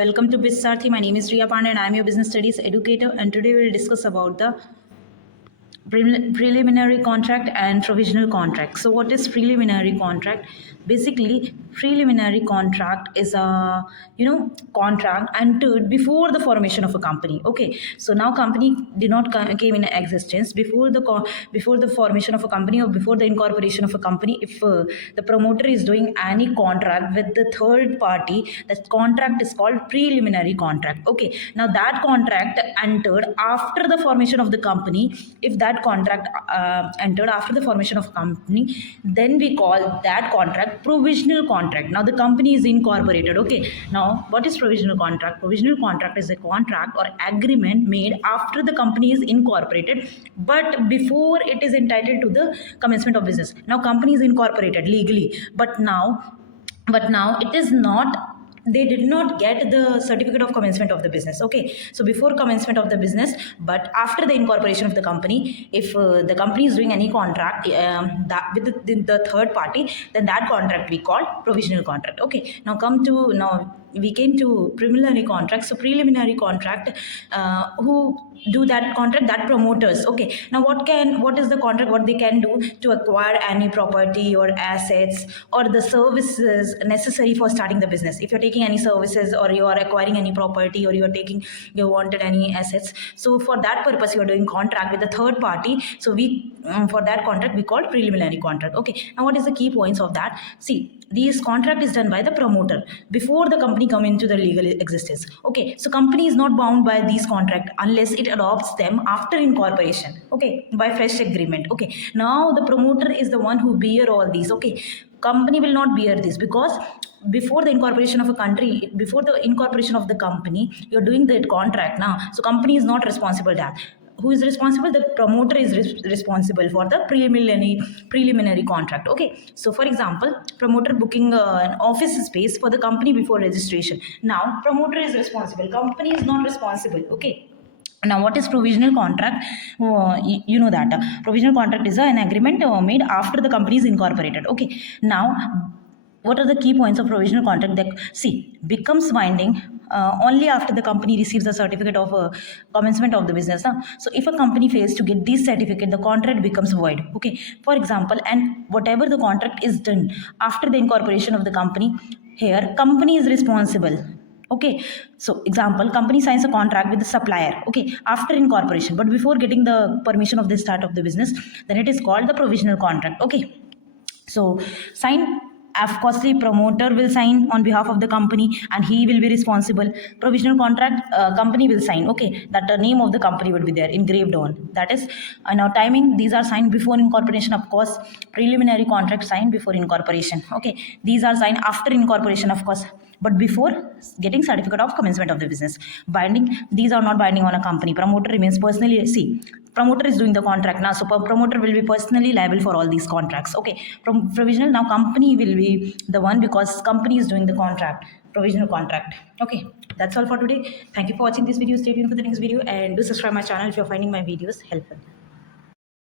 Welcome to Bisarthi. My name is Riya Pandey and I am your business studies educator. And today we will discuss about the preliminary contract and provisional contract. So what is preliminary contract? Basically, preliminary contract is a contract entered before the formation of a company. Okay, so now company did not came in existence before before the formation of a company or before the incorporation of a company. If the promoter is doing any contract with the third party, that contract is called preliminary contract. Okay, now that contract entered after the formation of the company. If that contract entered after the formation of company, then we call that contract provisional contract. Now the company is incorporated. Okay, now what is provisional contract? Provisional contract is a contract or agreement made after the company is incorporated but before it is entitled to the commencement of business. Now company is incorporated legally, but now it is not, they did not get the certificate of commencement of the business. Okay, so before commencement of the business but after the incorporation of the company, if the company is doing any contract that with the third party, then that contract we call provisional contract. Okay, now we came to preliminary contract. So preliminary contract, who do that contract? That promoters. Okay, now what is the contract, what they can do to acquire any property or assets or the services necessary for starting the business. If you're taking any services or you are acquiring any property or you wanted any assets, so for that purpose you are doing contract with the third party. So we for that contract we call preliminary contract. Okay, now what is the key points of that? See, this contract is done by the promoter before the company come into the legal existence. Okay, so company is not bound by these contract unless it adopts them after incorporation. Okay, by fresh agreement. Okay, now the promoter is the one who bear all these. Okay, company will not bear this because before the incorporation of a country, before the incorporation of the company, you're doing the contract now. So company is not responsible that. Who is responsible? The promoter is responsible for the preliminary contract. Okay, so for example, promoter booking an office space for the company before registration. Now promoter is responsible, company is not responsible. Okay, now what is provisional contract? You know that provisional contract is an agreement made after the company is incorporated. Okay, now what are the key points of provisional contract? That, see, becomes binding only after the company receives a certificate of commencement of the business. So if a company fails to get this certificate, the contract becomes void. Okay, for example, and whatever the contract is done after the incorporation of the company, here company is responsible. Okay, so example, company signs a contract with the supplier. Okay, after incorporation but before getting the permission of the start of the business, then it is called the provisional contract. Okay, so sign, of course the promoter will sign on behalf of the company and he will be responsible. Provisional contract, company will sign. Okay, that the name of the company would be there engraved on, that is now timing. These are signed before incorporation. Of course, preliminary contract signed before incorporation. Okay, these are signed after incorporation, of course, but before getting certificate of commencement of the business. Binding, these are not binding on a company. Promoter remains personally, see, promoter is doing the contract now, so promoter will be personally liable for all these contracts. Okay, from provisional, now company will be the one because company is doing the contract, provisional contract. Okay, that's all for today. Thank you for watching this video. Stay tuned for the next video and do subscribe my channel if you're finding my videos helpful.